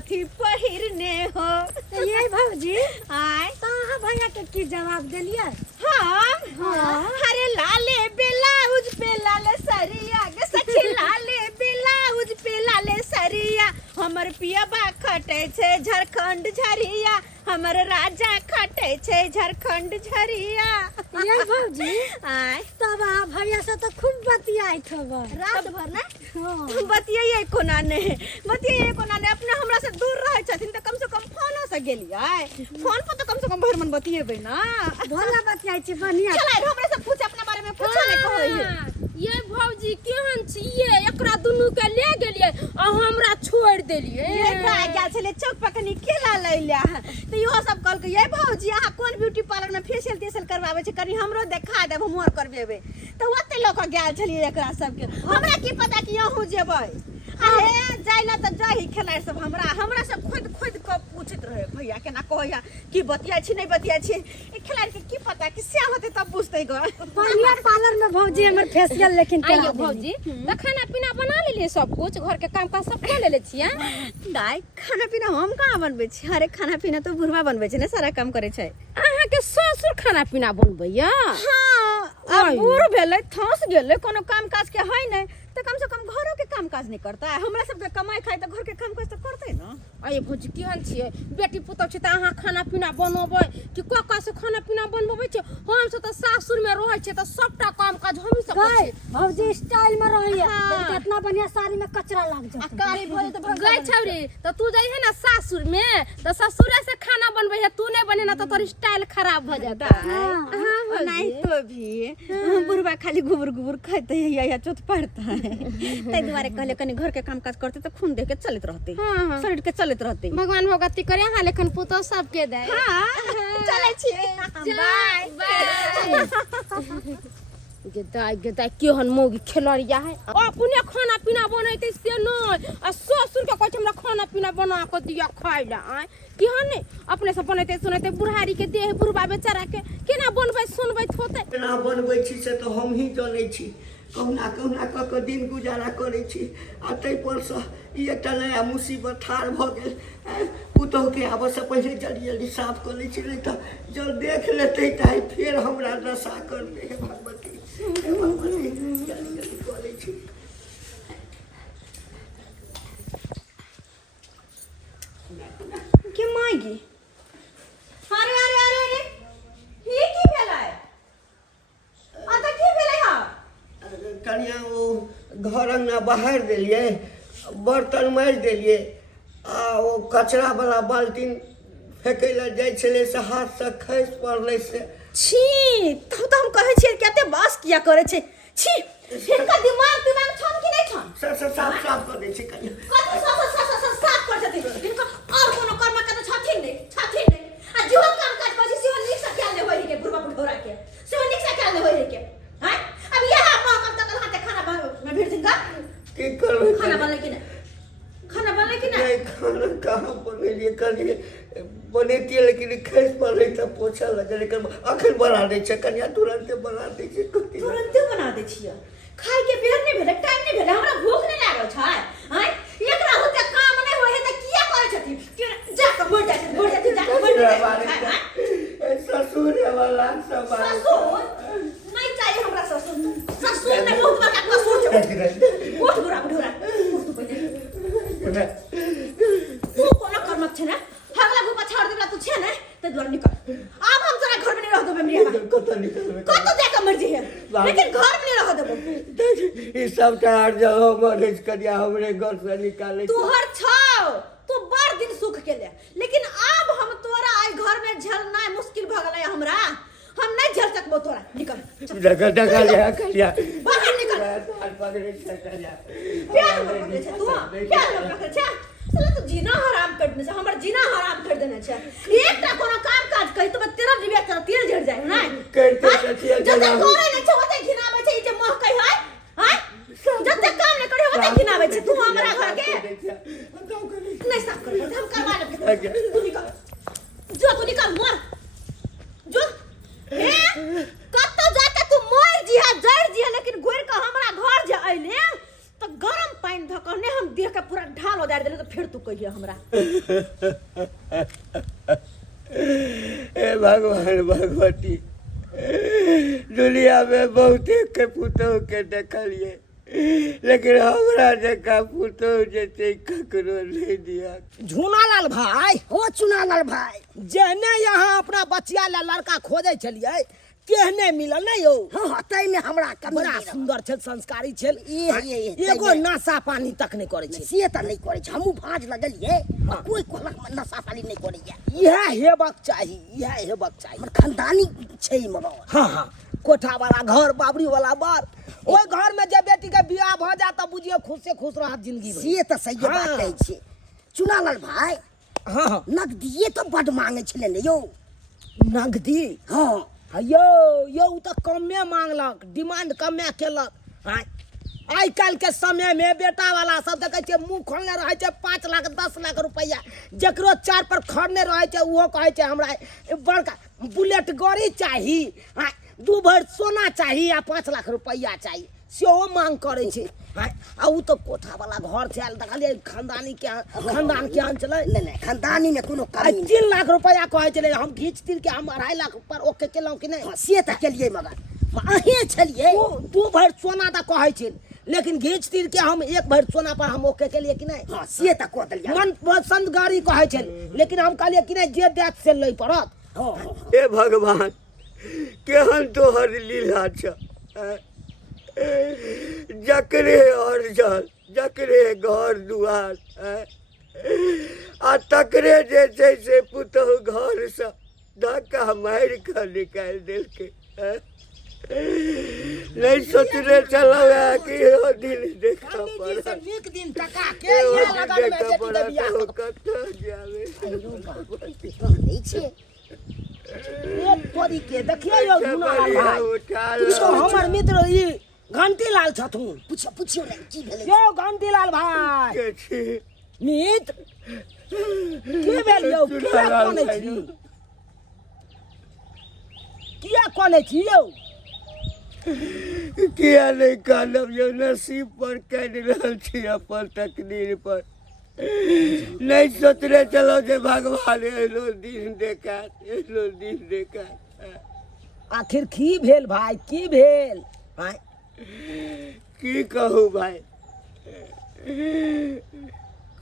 कथी पहिरने हो। ये भौजी आय कहाँ भैया के की जवाब दिलिए? हाँ अरे लाले ब्लाउज पे लाले सरिया गे सखी लाले ब्लाउज पे लाले सरिया हमर पियबा खटे छे झारखंड झरिया हमर राजा खटे छे झारखंड झरिया। ये भौजी आय तब आ भैया से तो खूब बतियाइत होबो रात भर ना हाँ। बतियाइए कोना ने बतियाइए कोना ने अपने हमरा से दूर रहे छथिन त कम से कम फोनो से गेलिए फोन पर तो कम से कम भर मन बतिएबै ना। भोला बतियाइ छै बढ़िया। चला हमरा से पूछ अपने बारे में पूछो ने कहै ये भौजी केहन छिए एकरा दुनू के ले गेलिए आ हमरा छोड़ देलिए। ये का गेल छले चौक पर कनी केला लैला त इहो सब कहल के ये भौजी अहाँ कोन ब्यूटी पार्लर में फेशियल तेशियल करवावे छै कनी हमरो देखा देब हमहू और करबेबै त ओते लोग गेल छलिए एकरा सब के हमरा की पता कि यहू जेबै। अरे जाइला त जाही खेलाड़ सब हमरा सब खुद क पूछत रहे भैया केना कहैया की बतियाइ छी नहीं बतियाइ छी ए खेलाड़ के की पता कि से होते तब पूछतै ग। बढ़िया पार्लर में भौजी हमर फेशियल लेकिन आइयो करा भौजी त खाना पीना बना लेलिए सब कुछ घर के काम काज सब कर लेले छिए। दाई खाना पीना हम कहाँ बनबै छी अरे खाना पीना तो बुढ़वा बनबै छै ने सारा काम करे छै। अहाँ के ससुर खाना पीना बनबैया? हाँ अब बूढ़ भेलै थस गेलै कोनो काम काज के है नहीं तो कम से कम घरों के काम काज नहीं करता है हमरा सब के कमाई खाई तो घर के काम काज तो करते ना। आइयो भौजी केहन छिए बेटी पुतौ छै त अहाँ खाना पीना बनबै कि कक्का से खाना पीना बनबै छै हम सब त सासुर में रहै छै त सबटा काम काज हमही सब गई करै भौजी स्टाइल में रहिए हाँ। कितना बढ़िया साड़ी में कचरा लग आ जाता। कारी भोले तो गई छौरी त तू जाइहे ना सासुर में त ससुरे से खाना बनबै है तू नहीं बने ना तो तोर स्टाइल खराब भ जाता। हाँ नहीं तो भी बुढ़वा खाली गुबुर गुबुर खाते है या चोट पड़ता है तै दुआरे कहले कनी घर के काम काज करते तो खून देह के चलत रहते हाँ। शरीर के चलत रहते। भगवान भगवती करे अहाँ लेखन पुतो सबके दे। हाँ चलै छी बाय गदाई केहन मौगी खेलरिया है अपने खाना पीना बनैते से नहीं आ ससुर के कहै हमरा खाना पीना बना के दिया खाइ ला आय केहन नहीं अपने से बनैते सुनैते बुढ़ारी के देह बुढ़बा बेचारा के केना बनबै सुनबै होते केना बनबै छी से तो हम ही जानै छी कहुना कहुना क के दिन गुजारा करै छी आ तै पर से ई एकटा नया मुसीबत ठाढ़ भ गेल पुतहु के आबऽ से पहिले जल्दी जल्दी साफ कर लै छी नहीं तो जब देख लेतै त फिर हमरा दशा कर दे हे भगवती जल्दी जल्दी कर लै छी। के मायगी अरे अरे अरे अरे ये की भेलै आ त की भेलै हा कनिया ओ घर अंगना बाहर देलिए बर्तन मारि देलिए आ ओ कचरा वाला बाल्टीन फेंकै ला जाइ छलै से हाथ से खसि पड़लै से छी तब तो हम कहै छियै कते बास किया करे छै छी इनका दिमाग छन कि नहीं छन साफ साफ कर दै छी कनिया कत साफ कर छथिन इनका और कोनो कर्म के तो छथिन नहीं आ जो काम काज कर से निक से क्या ले होई के बुढ़वा बुढ़ौरा के से निक से क्या ले होई के हैं अब यहां मौका तक हाथे खाना में भीड़ देंगा की करबै खाना बनले कि नहीं नहीं खाना कहाँ बनेलिए कनिए बनेतिए लेकिन खसि पड़लै त पोछा लगे लेकिन अखन बना दै छै कनिया तुरंते बना दै छै तुरंते बना दै छियै खाए के बेर नहीं भेले टाइम नहीं भेले हमरा भूख नहीं लागल छै हैं एकरा होते काम नहीं होय है त किया करे छथिन जा के मर जाती जा के मर जाती ससुर वाला सब ससुर नहीं चाहिए हमरा ससुर नहीं बहुत बड़ा कसूर छै बहुत बुरा बुढ़ा तू पहले तू कोना कर्मक छै ना हगला गुपा छोड़ देला तू छै ना ते द्वार निकल अब हम तोरा घर में नहीं रह देबे मेरे कत निकलबै कत जाके मर्जी है लेकिन घर में नहीं रह देबे ई सब टार जगह मरेज कनिया हमरे घर से निकाले तू हर छाओ तू बड़ दिन सुख के ले लेकिन अब हम तोरा आई घर में झलना मुश्किल भ गेलै हमरा हम नहीं झल सकबो तोरा निकल डगा ले कनिया बाहर निकल तार पकड़े छै कनिया प्यार में पकड़े छै तू प्यार में पकड़े छै साला तू जीना हराम कर देने छै हमर जीना हराम कर देने छै एकटा कोनो काम काज कहि तो तेरा दिव्या तेरा तेल झड़ जाए ना करते सचिया जते करे नै छै ओते घिनाबै छै ई जे मोह कहि है हैं जते काम नै करे ओते घिनाबै छै तू हमरा घर के नहीं साफ कर हम करवा लेब तू निकल जो तू निकल मर जो हे कत्तो जाके तू मर जिहा जड़ जिहा लेकिन गोर के हमरा घर जे अइले त गरम पानी धकने हम देह के पूरा ढाल कान उदार देले तो फिर तू कहिए हमरा। हे भगवान भगवती, दुनिया में बहुते के पुतोह के देखलिए, लेकिन हमरा जका पुतोह जैसे ककरो नहीं दिया। झूनालाल भाई, हो चुनालाल भाई, जहने यहाँ अपना बचिया ला लड़का खोजे छलिए केहने मिलल नहीं हो। हाँ तई में हमरा बड़ा सुंदर छल, संस्कारी छल, एगो नशा पानी तक नहीं करे छे। से त नहीं करे छ, हमहु भाज लगलिए कोई कहलक नशा पानी नहीं करैया। यह हेबक चाहिए, यह हेबक चाहिए। हमर खानदानी छै मगर। हाँ हाँ, कोठा वाला घर, बाबरी वाला बर, ओई घर में जब बेटी के बियाह भ जा त बुझिए खुश से खुश रहत जिंदगी भर। से त सही बात कहै छै चुनालाल भाई। हाँ हाँ, नगदिए तो बड मांगे छले ने यौ। नगदी? हाँ यो यो तो कमे मांगलक, डिमांड कमे केलक। आई काल के समय में बेटा वाला सब देखे छे मुंह खोलने रहे छे 5 लाख 10 लाख रुपया, जकरो 4 पर खड़ने रहे छे वो कहे छे हमरा बड़का बुलेट गाड़ी चाहिए, 2 भर सोना चाहिए या 5 लाख रुपया चाहिए, सेहो मांग करे छे। आ उ तो कोठा वाला घर छे, देखलिए खानदानी के, खानदान के आन चले नहीं खानदानी में कोनो कमी नहीं। 3 लाख रुपया कहे छले, हम घीच तीर के हम 2.5 लाख पर ओके केलौ कि नहीं? से त केलिए मगर अहे छलिए। 2 भर सोना त कहे छे, लेकिन घीच तीर के हम 1 भर सोना पर हम ओके केलिए कि नहीं? हाँ से त को दलिया। मन पसंद गाड़ी कहे छे, लेकिन हम कहलिए कि नहीं जे देत से लई पड़त। हाँ हे भगवान, केहन तोहर लीला छ। जकरे अर्जल, जकरे घर दुआर, आ तकरे जे छै से पुतोह घर से धक्का मारि के निकाल देलकै। नहीं सोचने चलो कि ओ दिन देखा पड़ा, नीक दिन टका के ये लगन में बेटी के बियाह कतऽ जावे। नहीं छे एक परी के देखिए यो गुनालाल भाई, तो हमर मित्र ई घंटीलाल छथुन। पूछियो नहीं की भेलै। यो घंटीलाल भाई के छी मित्र के भेल यो? किया कोने छी, किया कोने छी यो? किया नहीं कहलब यो, नसीब पर कह रहल छी अपन तकदीर पर। नहीं सोचने चलो जे भगवान एलो दिन देखा, एलो दिन देखा। आखिर की भेल भाई, की भेल? की कहू भाई,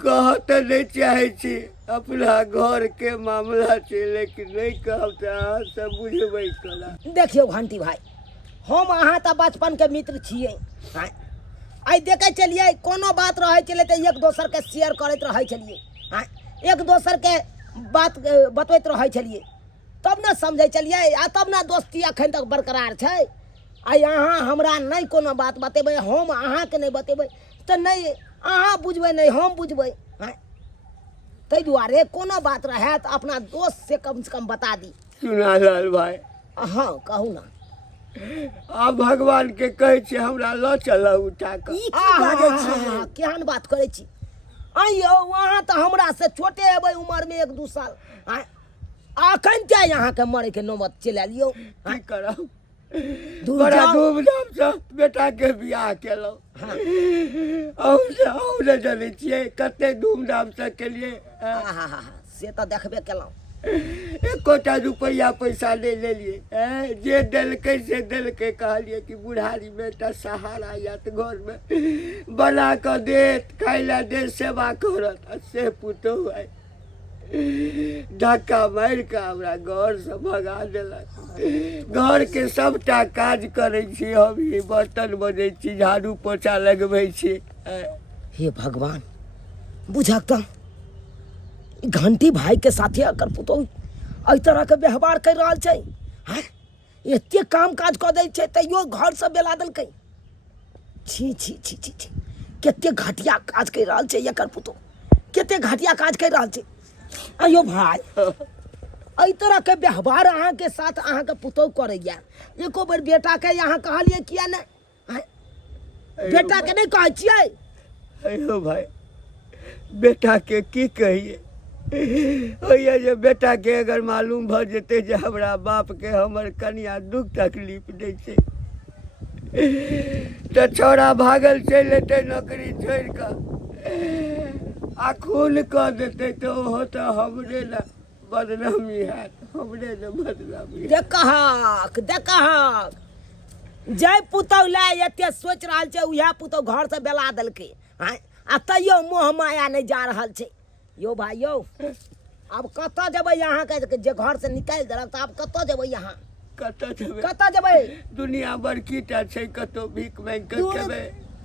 कह तो नहीं चाहे छी, अपना घर के मामला छै, लेकिन नहीं कहब तो अहाँ सब बुझबै कला। देखियो घंटी भाई, हम अहाँ तो बचपन के मित्र छिए। आई देखे चलिए कोनो बात रहे चले तो एक दोसर के शेयर करते रहे चलिए, एक दोसर के बात बतबैत रहे चलिए, तब ना समझे चलिए, आ तब ना दोस्ती अखन तक बरकरार छै। आई अहाँ हमरा नहीं कोनो बात बतेबै, हम अहाँ के नहीं बतेबै तो नहीं अहाँ बुझबै नहीं हम बुझबै। ताहि दुआरे कोनो बात रहे तो अपना दोस्त से कम बता दी। चुनालाल भाई, हाँ कहू ना। आ भगवान के कहै छै हमरा ल चला उठा के। ई की बाजै छी? केहन बात करे छी? आइयो वहाँ तो हमरा से छोटे हेबै उम्र में 1-2 साल, अखन क्या यहाँ के मरे के नौबत चला लियो? की करब, दूर बड़ा जाओ। धूमधाम से बेटा के बियाह केलौ। औरे जानै छियै कते धूमधाम से केलिए। से तो देखबे केलौं। एकोटा रुपया पैसा नहीं लेलिए, जे देलकै से देलकै। कहलिए कि बुढ़ारी में एकटा सहारा आयत, घर में बना के देत, खाय ला दे, सेवा करत, से पुतोह है धक्का मारि के हमरा घर से भगा देलक। घर के सबटा काज करे छी हम, ही बर्तन बजै छी, झाड़ू पोछा लगबै छी। हे भगवान, बुझक तो घंटी भाई के साथे अकर पुतोह एहि तरह के व्यवहार कर रहल छै। एते काम काज कऽ दै छै तैयो घर से बेला देलकै। छी छी छी छी छी, कते घटिया काज कर रहल छै एकर पुतोह, कते घटिया काज कर रहल छै। अयो भाई, एहि तरह के व्यवहार अहाँ के साथ अहाँ के पुतोह करैया, एको बेर बेटा के यहाँ कहलिए किया नहीं? बेटा के नहीं कहै छियै? अयो भाई, बेटा के की कहिए, होइए जे बेटा के अगर मालूम भ जेते जे हमरा बाप के हमर कनिया दुख तकलीफ दै छै तो छोरा भागल चलि एतै नौकरी छोड़ि कऽ। आ खून कर देते तो हो तो हमरे ना बदनामी है, हमरे ना बदनामी है। देखहक जय पुतौ लाए एते सोच रहल छै उहे पुतौ घर से बेला देलकै हैं आ तैयो मोह माया नहीं जा रहल छै। यो भाई यो अब कतऽ जेबै यहाँ के जे घर से निकालि देलक तऽ आब कतऽ जेबै यहाँ? कतऽ जेबै? कतऽ जेबै? दुनिया बड़की टा छै, कतौ भीख मांगि कऽ खेबै।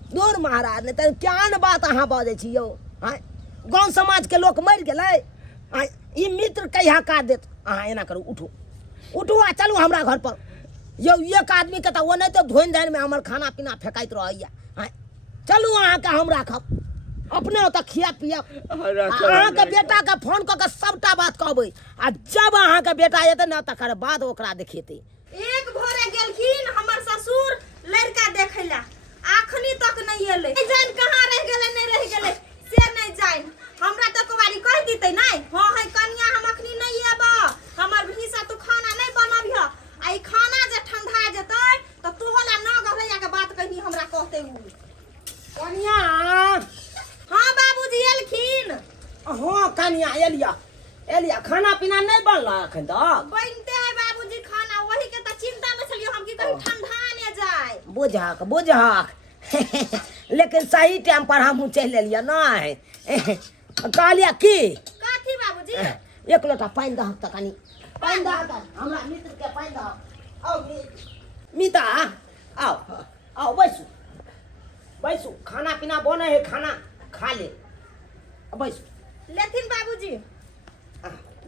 दूर महाराज ने तऽ केहन बात अहाँ बजै छी यौ? हैं गाँव समाज के लोक मरि गेलै, हैं ई मित्र कहिया काट देत? अहाँ एना करू, उठू उठू आ चलू हमरा घर पर। यौ एक आदमी के तऽ ओनाहिते धोइन धाइन में हमर खाना पीना फेकाइत रहैया। हैं चलू अहाँके हम राखब, अपने ओतऽ खिया पियब। अहाँके बेटा के फोन कऽ के सबटा बात कहबै आ जब अहाँके बेटा एतै ने तकर बाद ओकरा देखेतै। एक भोरे गेलखिन हमर ससुर लड़का देखै ला, अखनी तक नहीं एलै। जान कहाँ रह गेलै नहीं रह गेलै से नहीं जान। हमरा तो कुवारी कह दीते नहीं, हां है कन्या हम अखनी नहीं एबा, हमर भीसा तू खाना नहीं बनबिह। आई खाना जे ठंडा जेतै त तोहला न गभैया के बात कही हमरा कहते उ। कनिया हां बाबूजी एलखिन। हाँ कनिया एलिया खाना पीना नहीं बनला एखन तक? बनते है बाबूजी खाना, वही के त चिंता में छलियो हम कि कहीं ठंडा ने जाए। बुझहक लेकिन सही टाइम पर हम चल एलिया नहीं। कहलिया की काठी बाबूजी? एक लोटा पानी दहक त कनी पानी दहक, हमरा मित्र के पानी दहक। आओ मीता आओ आओ बैसू खाना पीना बने है, खाना खा ले बैसू। लेथिन बाबूजी।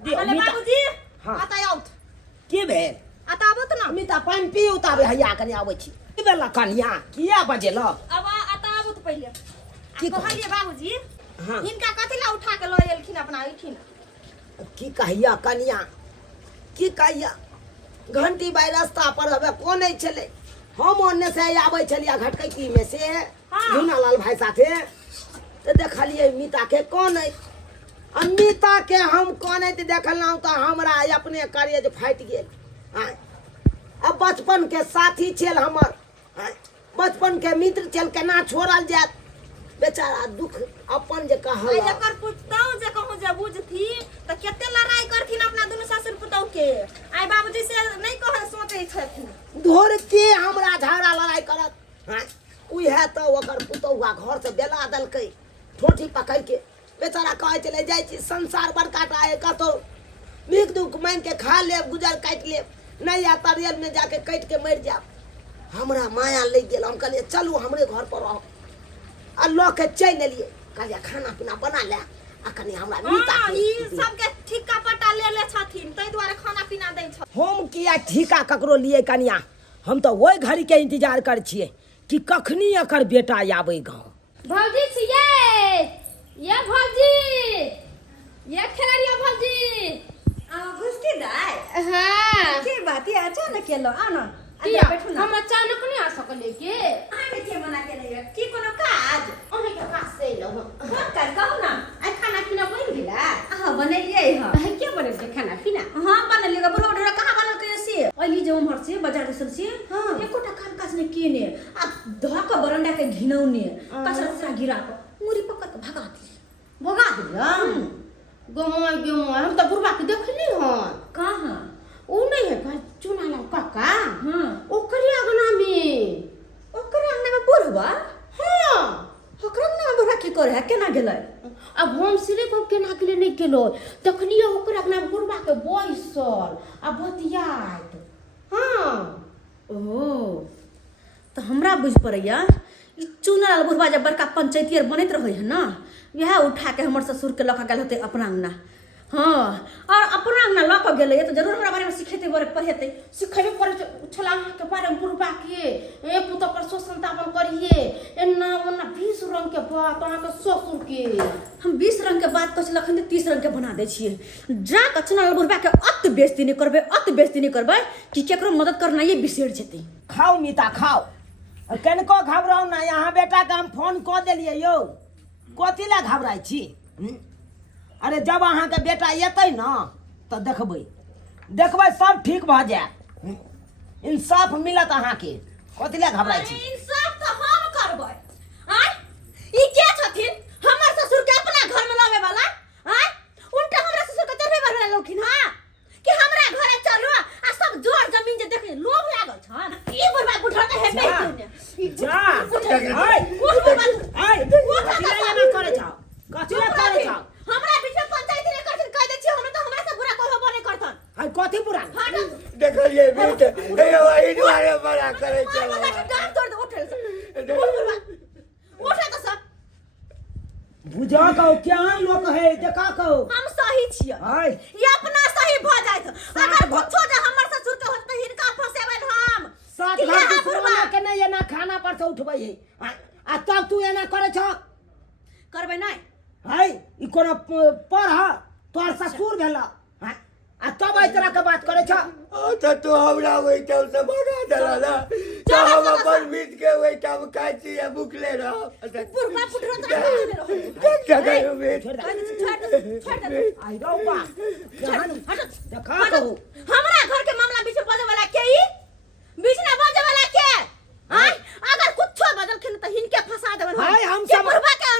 दियो अले मीता। बाबूजी हाँ। आता आउत की भेल? आता आबत ना। मीता पानी पी उताबे हैया कनी आबै छी। की भेल कनिया किया बजेल? अब आता आबत पहिले की कहलिए बाबूजी हाँ। इनका कथि ला उठा के ल एलखिन अपना एलखिन? की कहिया कनिया की कहिया घंटी बाई रास्ता पर हवे कोन नहीं चले, हम ओन्ने से आबै छलिया घटकैती में से झूना लाल भाई साथे तो देखलिए मीता के कौन है। मीता के हम कौन है देखलहुँ तो हमरा अपने करेज फाटि गेल। अब बचपन के साथी छल हमर, बचपन के मित्र छल, केना छोड़ल जात बेचारा दुख अपन जे कहल। एकर पुतौ जे कहूं जे बुझथी त केते लड़ाई करथिन अपना दुनु ससुर पुतौ के। आई बाबूजी से नहीं कह सोचै छथिन। धोर के हमरा झगड़ा लड़ाई करत। उहे तो ओकर पुतौआ घर से बेला देलकै ठोठी पकड़ के। बेचारा कहे चले जाइ छी संसार बड़का टा है, कतो भीख दुख मांग के खा लेब, गुजर काट लेब, नहीं या तरियल में जाके कट के मर जाब। हमरा माया लग गेल, हम कहलिए चलू हमरे घर पर रहो आ लऽ के चल एलिए। कहलिए खाना पीना बना ले आ कनी हमरा मीता हां के ई सबके ठिक्का पट्टा ले छथिन, तै द्वारे खाना पीना दै छ। हम किया ठिका ककरो लिए कनिया? हम तो वही घड़ी के इंतजार कर छिए कि कखनी एकर बेटा आबै गाँव। भौजी छियै ये भौजी, ये खेलरिया भौजी। घुसकी दाई हाँ की बात ये अचानक केलो? आ ना किया बैठू ना। हम अचानक नहीं आ सकले के? आके के मना के नहीं की कोनो काज? अहे के पास से लो फोन कर कहू ना। आई खाना पीना बन गेला? हां बनलिए ह। क्या बने से खाना पीना? हां बनलिए। बुढ़ो ढोरा कहां बनल के से? ओली जे उमहर से बाजार से हां एकोटा काम काज ने केने आ धक बरंडा के घिनौने कचरा कचरा गिरा के मुरी पकड़ के भगा दिया। गमोय हम तो बुढ़वा के देखली हन। कहां? ऊ नहीं है भाई चुनाला काका। हां ओकरे अगना में। ओकरे अंगना में बुढ़वा? हां ओकरे अंगना में बुढ़वा की करे है? केना गेलै? अब हम सिरे को केना गेले नहीं केलो, तखनी ओकरे अगना में बुढ़वा के बैसल आ बतियात। हां ओ तो हमरा बुझ पड़ैया ई चुनाल बुढ़वा जब बड़का पंचायती बनैत रहै है ना, यह उठा के हमर ससुर के लखा गेल होते अपना अंगना। हाँ और अपना अंगना लऽ के गेलै तो जरूर हमरा बारे में सिखेते बड़े पढ़ेते। सिखेबे पड़े छला के बारे में बुढ़वा के ए पुतो पर संतापन करिए एना ओना 20 रंग के बात अहाँ के ससुर के। हम 20 रंग के बात कहै लखन 30 रंग के बना दै छियै। जा कचना बुढ़वा के अत बेइज्जती नहीं करबै कि केकरो मदद करना ये बिसर जेतै। खाओ मीता खाओ, कनको घबराओ ना। यहाँ बेटा के हम फोन कऽ देलिए यौ, कथी ला घबराई छी? अरे जब अहाँ के बेटा एतै ना तो देखबै सब ठीक भ जाए, इंसाफ मिलत अहाँ के। कथी ला घबराई छी? इंसाफ तो हम करबै। आय ई के छथिन? हमर ससुर के अपना घर में जा हाय हाय चिल्लाया ना करे जाओ कचरा करे जाओ हमरा बीच में पंचायती ने करथिन कह दे छी हम तो हमरा से बुरा कहबो नहीं करथन हाय कथी पुरान देखलिए बेटे ए वही द्वारे बड़ा करे चलो डांट तोड़ दे उठे उठे तो सब बुझा कहो क्या लोग है देखा कहो हम सही छियै हाय ये अपना सही भ जाइत अगर कुछो जे हमर ससुर के होत त हिनका फसेबन हम सात घर सुना के नहीं एना खाना पर से उठबै है आ तब तू एना करे छ करबै नहीं हाय ई कोना पढ़ तोर ससुर भेला आ तब आई तरह के बात करे छ तो तू हमरा वही टाइम से भगा देला ना तो हम अपन बीच के वही टाइम खाई छी या भूखले रह पुरबा पुटरो त जगह में छोड़ दे आई रहो बा कहानी देखा कहो हमरा घर के मामला बीच में बजे वाला के ई बीच में बजे वाला के हां अगर कुछो बदल खिन त हिनके फसा देबन हाय हम सब पुरबा के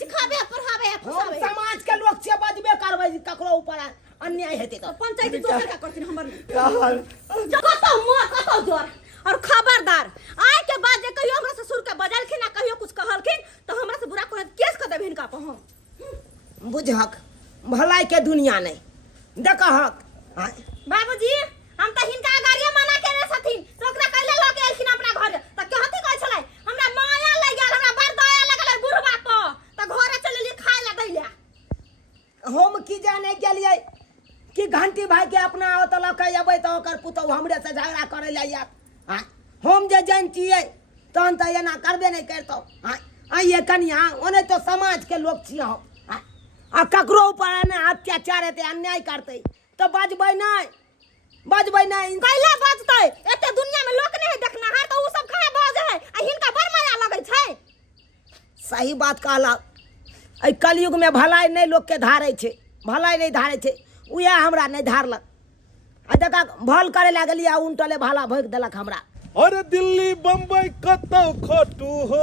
सिखाबे पढ़ाबे हम फसाबे समाज के लोग से बजबे करबै ककरो ऊपर अन्याय हेते तो पंचायती दोसर का करथिन हमर यार कतो मोर कतो जोर और खबरदार आय के बाद जे कहियो हमरा ससुर के बजलखिन आ कहियो कुछ कहलखिन तो हमरा से बुरा कोन केस कर देबे हिनका पर हम बुझहक भलाई के दुनिया नहीं देखहक बाबूजी हम त हिनका गाड़िया मना केने छथिन तो ओकरा कहले ल के एलखिन अपना घर त कहती कहै छलै हमरा माया लग गेल हमरा बड़ दया लगल बुढ़वा पर त घरे चलली खाय ला दैले हम की जाने गेलिए कि घंटी भाई के अपना आवत लक अबै त ओकर पुतौ हमरे से झगड़ा करे ला यार हम जे जानतिए तहन त एना करबे नहीं करतो ये कनिया ओने तो समाज के लोग छियै हम आ ककरो ऊपर ने अत्याचार हेतै अन्याय करतै तो बजबै नहीं कैला बजतै एते दुनिया में लोक नहीं देखना है तो उ सब कहां बाजे है आ हिनका बड़ माया लगै छै सही बात कहला ऐ कलयुग में भलाई नहीं लोग के धारे छै भलाई नहीं धारे छै उहे हमरा नहीं धारलक आ देखा भल करे लागल या उनटले भाला भोग देलक हमरा अरे दिल्ली बम्बई कतौ खोटू हो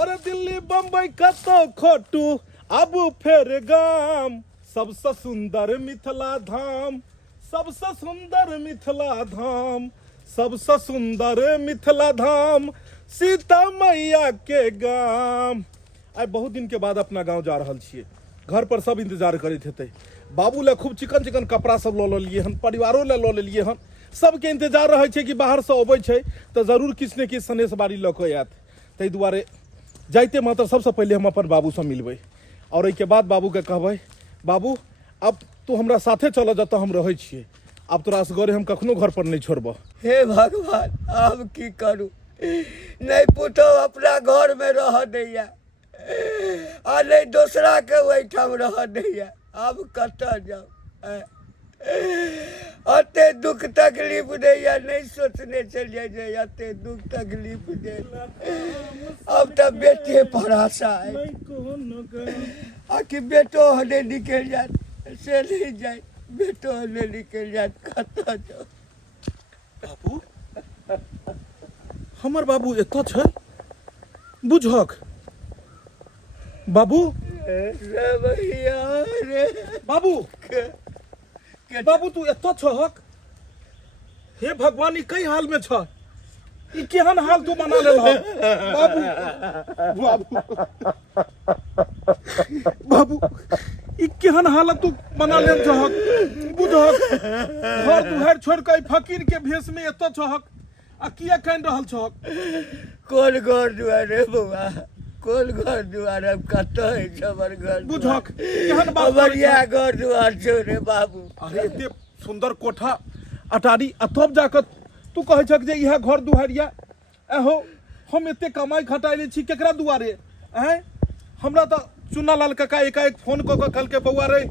अरे दिल्ली बम्बई कतौ खोटू अब फेर गाम सबसे सुंदर मिथिला धाम सबसे सुंदर मिथिला धाम सबसे सुंदर मिथिला धाम सीता मैया के गाम आई बहुत दिन के बाद अपना गांव जा रहल छियै घर पर सब इंतजार करैत हेतै बाबू ले खूब चिकन चिकन कपड़ा सब लऽ लेलियै हन परिवारो ले लऽ लेलियै हन सबके इंतजार रहै छै कि बाहर से अबै छै तऽ जरूर किछु ने किछु सनेश बाड़ी लऽ कऽ आयत ताहि दुआरे जाइते मात्र सबसे पहिले हम अपन बाबू से मिलबै और एहिके बाद बाबू के कहबै बाबू अब तू हमरा साथे चल जतऽ हम रहै छियै अब तोरा असगरे हम कखनो घर पर नहीं छोड़बो हे भगवान अब की करूं नहीं पुतो अपना घर में रह दैया आ नहीं दूसरा के वहीठाम रह दैया अब कतऽ जाओ अते दुख तकलीफ दैया नहीं सोचने चलिए जे अते दुख तकलीफ दे अब तो बेटे पर आशा है आखिर बेटो हने निकल जाए से नहीं जाए बेटो हने निकल जाए कतऽ जाओ बाबू हमर बाबू एतऽ छै बुझक बाबू रे भैया रे बाबू बाबू तू एतऽ छहक हे भगवान ई कई हाल में छ ई केहन हाल तू बना लेल ह बाबू बाबू ई केहन हालत तू बना लेल छहक बुझहक घर दुहार छोड़ के फकीर के भेष में एतऽ छहक आ किया कहि रहल छहक कौन घर दुआरे बउआ कौन घर दुआर अब कतऽ है हमर घर बुझहक केहन बात बढ़िया घर दुआर छौ रे बाबू अरे एते सुंदर कोठा अटारी आ तब जाकर तू कहै छक जे इएह घर दुहारिया एहो हम एते कमाई खटाइले छी केकरा दुआरे हैं हमरा तो चुना लाल काका एकाएक फोन कऽ के कहलकै बौआ रे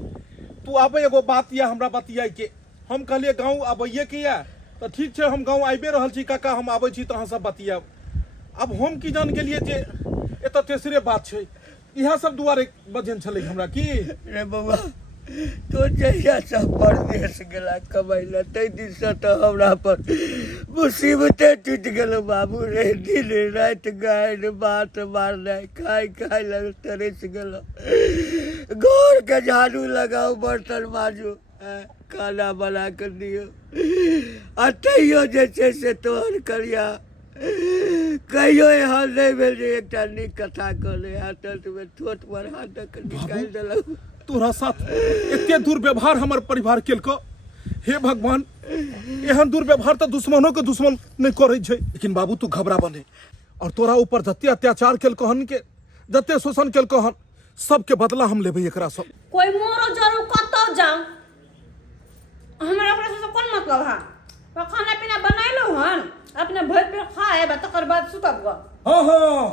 तू आबे एगो बात या हमरा बतियाई के हम कहलिए गाँव आबैये के या तो ठीक छै हम गाँव आबे रहल छी काका हम आबै छी तऽ अहाँ सब बतियाब अब हम की जान गेलिए जे एतऽ तेसरे बात छै इएह सब दुआरे बजन छलै हमरा की रे बउआ तो जहिया सब परदेश गेला कमाई ला तै दिन से तो हमरा पर मुसीबते टूट गेलो बाबू रे दिन रात गाय बात मारनाइ खाय लग तरस गेलो घर के झाड़ू लगाओ बर्तन माजू खाना बना कर दियो आ तैयो जे छै से तोहर करिया कहियो एहन नहीं भेल जे एकटा नीक कथा कहले हाथत में छोट बड़ हाथक निकालि देलक। तोरा साथ एते दुर्व्यवहार हमर परिवार केलको, हे भगवान एहन दुर्व्यवहार तो दुश्मनों के दुश्मन नहीं करे छै। लेकिन बाबू तू घबरा बने, और तोरा ऊपर जते अत्याचार केलको हन के जते शोषण केलको हन सबके बदला हम लेबै एकरा सब। कोई मोरो जरूर कतो जाऊं, हमरा ओकरा से कोन मतलब है? तो खाना पीना बनाइलो हन, अपने भर पेट खाए बा तकर बाद सुतब ग। हाँ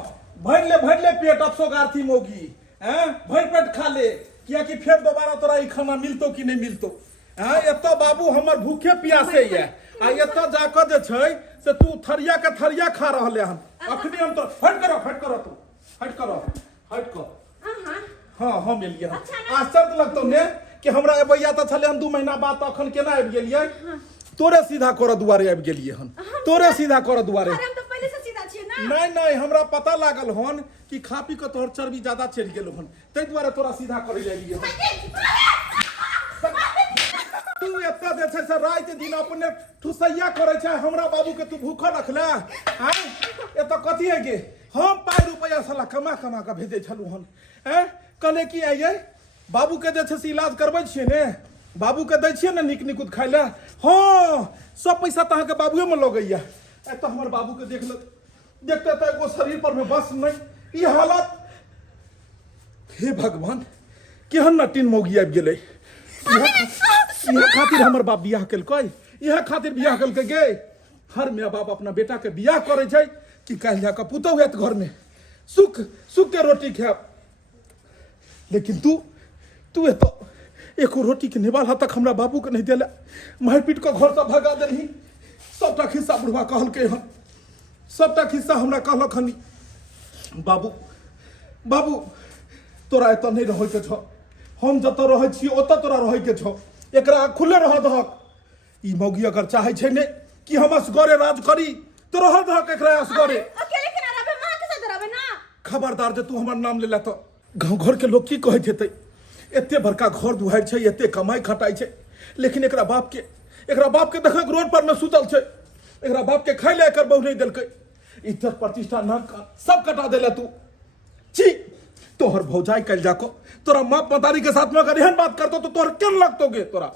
भर ले पेट अफसोगार्थी मोगी, हैं भर पेट खा ले, किया कि फिर दोबारा तोरा ई खाना मिलतो कि नहीं मिलतो। हैं एतो बाबू हमर भूखे प्यासे ये, आ एतो जाकर जे छै से तू थरिया के थरिया खा रहले हन। अखनी हम तो हट करो तू हट कर। हाँ हम एलिए हन। आश्चर्य लगतो ने कि हमरा एबैया त छले हम 2 महीना बाद अखन केना आबि गेलिए। तोरे सीधा कर दुआरे आबि गेलिए हन, तोरे सीधा कर दुआरे। अरे हम तो पहले से सीधा छिए ना। नहीं हमरा पता लागल हन कि खा पी के तोहर चर्बी ज्यादा चढ़ गेलो हन, तै द्वारे तोरा सीधा करे लेलिए हन। तू एता जे छै से रात दिन अपने ठुसैया करे छै, हमरा बाबू के तू भूखा रखले। हैं एता कथि है गे, हम पाई रुपया साला कमा के भेजे छलु हन। हैं कहले कि आइए बाबू के जे छै से इलाज करबै छिए ने, बाबू के दै छिए ने नीक खाइ ले। हाँ सब पैसा तो अहाँके बाबुए में लगैया। तो हमर बाबू के देखते तो एगो शरीर पर में बस नहीं, ये हालत। हे भगवान केहन नटीन मौगी आबि गेलै। इहे खातिर हमर बाप बियाह केलकै, इहे खातिर बियाह केलकै गे। हर माय बाप अपना बेटा के बियाह करे छै कि काल्हि जाके पुतहु हेत घर में सुख के रोटी खायब। लेकिन तू एतो एको रोटी के निवाला तक हमरा बाबू के नहीं देला, मार पीट के घर से भगा देलही। सबटा खिस्सा बुढ़वा कहलकै हन, सबटा खिस्सा हमरा कहलक हनी। बाबू तोरा एतऽ नहीं रहे के छौ, हम जतऽ रहे छी ओतऽ तोरा रहे के छौ। एकरा खुले रह दहक। ई मौगी अगर चाहे छै ने कि हम असगरे राज करी तो रह दहक एकरा असगरे। अकेले केना रहबे, मां के साथ रहबे ना। खबरदार जे तू हमर नाम ले तो गाँव घर के लोग की कहैत हेतै। एते बड़का घर दुहार छै, एते कमाई खटाई छै, लेकिन एकरा बाप के देखक रोड पर में सुतल छै। एकरा बाप के खाइ ले एकर बहु नहीं देलकै। इज्जत प्रतिष्ठा नाम सब कटा देला तू। छी तोहर भौजाई कल जाको तोरा माँ मतारी के साथ में अगर एहन बात करतो तो तोहर केन लगतो गे। तोरा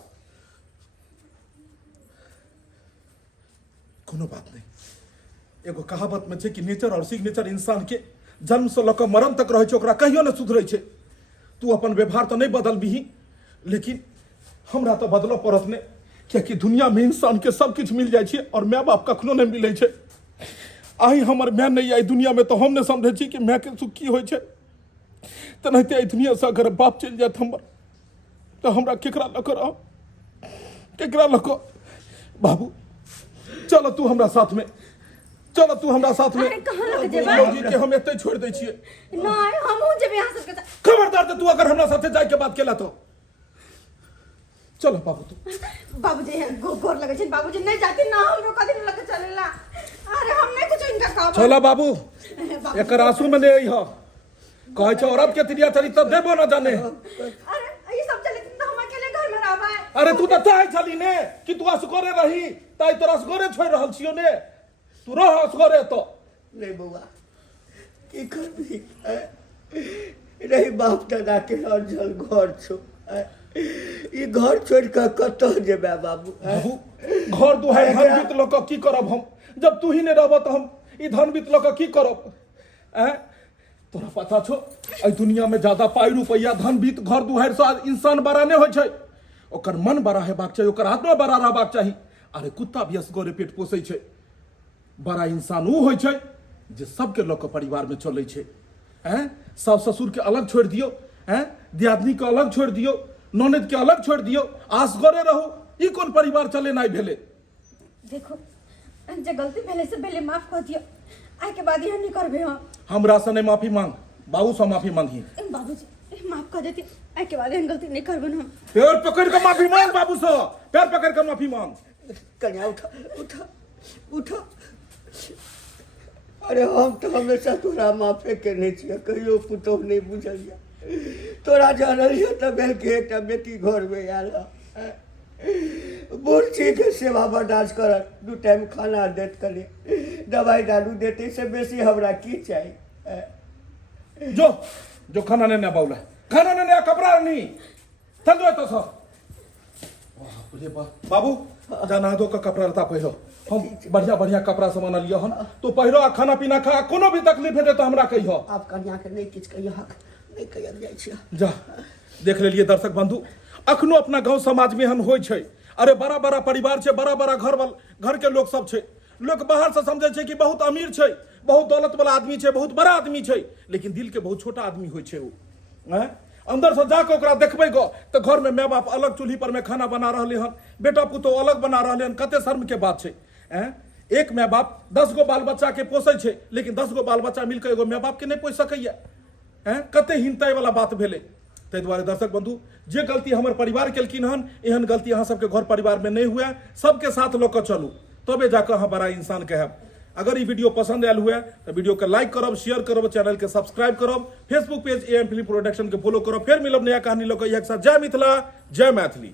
कोनो बात नहीं। एगो कहावत में छै कि नेचर और सिग्नेचर इंसान के जन्म से लक मरण तक रहे छै, ओकरा कहियो न सुधरै छै। तू अपन व्यवहार तो नहीं बदलबीही, लेकिन हमरा तो बदलो पड़त ने, क्योंकि दुनिया में इंसान के सब कुछ मिल जाए छै और माय बाप कखनो नहीं मिले छै। आई हमर माय नहीं आई दुनिया में तो हम नहीं समझे छी कि माय के सुख की होय छै। तो नहीं आई दुनिया से अगर बाप चल जात हमर तो हमरा केकरा लक रह, केकरा लक। बाबू चलो तू हमरा साथ में, चलो तू हमरा साथ में। अरे कहां लग जेबा? मौगी के हम एते छोड़ दै छियै। नहीं हमहू जेबे यहां सबके साथ। खबरदार तू अगर हमरा साथे जाय के बात केला तो चलो बाबू तू। बाबूजी गोर लगे छै, बाबूजी नहीं जाती ना, हमरो कदिन लगे चलेला। अरे हम नहीं कुछ इनका कहब। चलो बाबू एकर आंसू में नहीं ह कहै छ औरत के तिरिया चली तब देबो ना जाने। अरे ये सब चले तो हम अकेले घर में रहबै। अरे तू तो चाहे छली ने कि तू असगरे रही, ताई तोरा असगरे छोड़ रहल छियो ने। तू रह असगरे तो नहीं बउआ की करबी। नहीं बाप दादा के अंजल घर छो, ई घर छोड़ के कतऽ जेबे बाबू। बाबू घर दुहाई धन बीत लक की करब हम, जब तू ही नहीं रहब तो हम ई धन बीत लक की करब। तोरा पता छो आई दुनिया में ज्यादा पाई रुपया धन बीत घर दुहार से इंसान बड़ा नहीं होय छै। ओकर मन बड़ा हेबाक चाहिए, ओकर आत्मा बड़ा रहबाक चाहिए। अरे कुत्ता भी असगरे पेट पोसै छै। बड़ा इंसान वो होय छै जे सबके लऽ कऽ परिवार में चलै छै। सास ससुर के अलग छोड़ दियो, दियादनी के अलग छोड़ दियो, ननद के अलग छोड़ दियो, असगरे रहू। ई कोन परिवार चले नहीं भेले। देखो जे गलती भेले से पहले माफ कर दियो, आइ के बाद यह नहीं करबे। हमरा से नहीं माफी मांग, बाबू से माफी मांगी। बाबूजी माफ कर देती, आइ के बाद यह गलती नहीं करबे हम। पैर पकड़ के माफी मांग बाबू से, पैर पकड़ के माफी मांग। कन्या उठा। अरे हम तो हमेशा तोरा माफे केने छियै, कहियो पुतहु नहीं बुझलिया। तोरा जानलियै तऽ भेल के एकटा बेटी घर में आयल। बुढ़ची के सेवा बर्दाश्त करत 2 टाइम खाना देत करे दवाई दारू देते से बेसी हमरा की चाहिए जो जो खाना ने ना बाउला खाना ने ना कपड़ा नहीं थंदो तो सो बाबू जाना दो का कपड़ा लता पहिरो हम बढ़िया बढ़िया कपड़ा सामान लियो हन तो पहिरो आ खाना पीना खा कोनो भी तकलीफ है तो हमरा कहियो आप कन्या के नहीं किछ कहियो हक नहीं कहियो जाय छी जा देख लेलिए दर्शक बंधु अखनो अपना गांव समाज में हन होय छै अरे बड़ा बड़ा परिवार छै बड़ा बड़ा घर के लोग सब छै लोग बाहर से समझे छै कि बहुत अमीर छै बहुत दौलत वाला आदमी छै बहुत बड़ा आदमी छै लेकिन दिल के बहुत छोटा आदमी होय छै वो अंदर से जाके ओकरा देखबै गो तो घर में माय बाप अलग चूल्ही पर में खाना बना रहले हन बेटा पुतो अलग बना रहले हन कते शर्म के बात छै एक माय बाप 10 गो बाल बच्चा के पोसै छै लेकिन 10 गो बाल बच्चा मिलकर एगो माय बाप के नहीं पोस सकैया कते हिनताई वाला बात भेलै ताहि दुआरे दर्शक बंधु जे गलती हमर परिवार केलखिन हन एहन गलती अहाँ सबके घर परिवार में नहीं हुए सबके साथ लऽ कऽ चलू तबे जाकर अहाँ बड़ा इंसान कहब अगर ये वीडियो पसंद आयल हुए तो वीडियो के लाइक करब शेयर करब चैनल के सब्सक्राइब करब Facebook page AM film production के फॉलो करब फिर मिलब नया कहानी लऽ कऽ एक साथ जय मिथिला जय मैथिली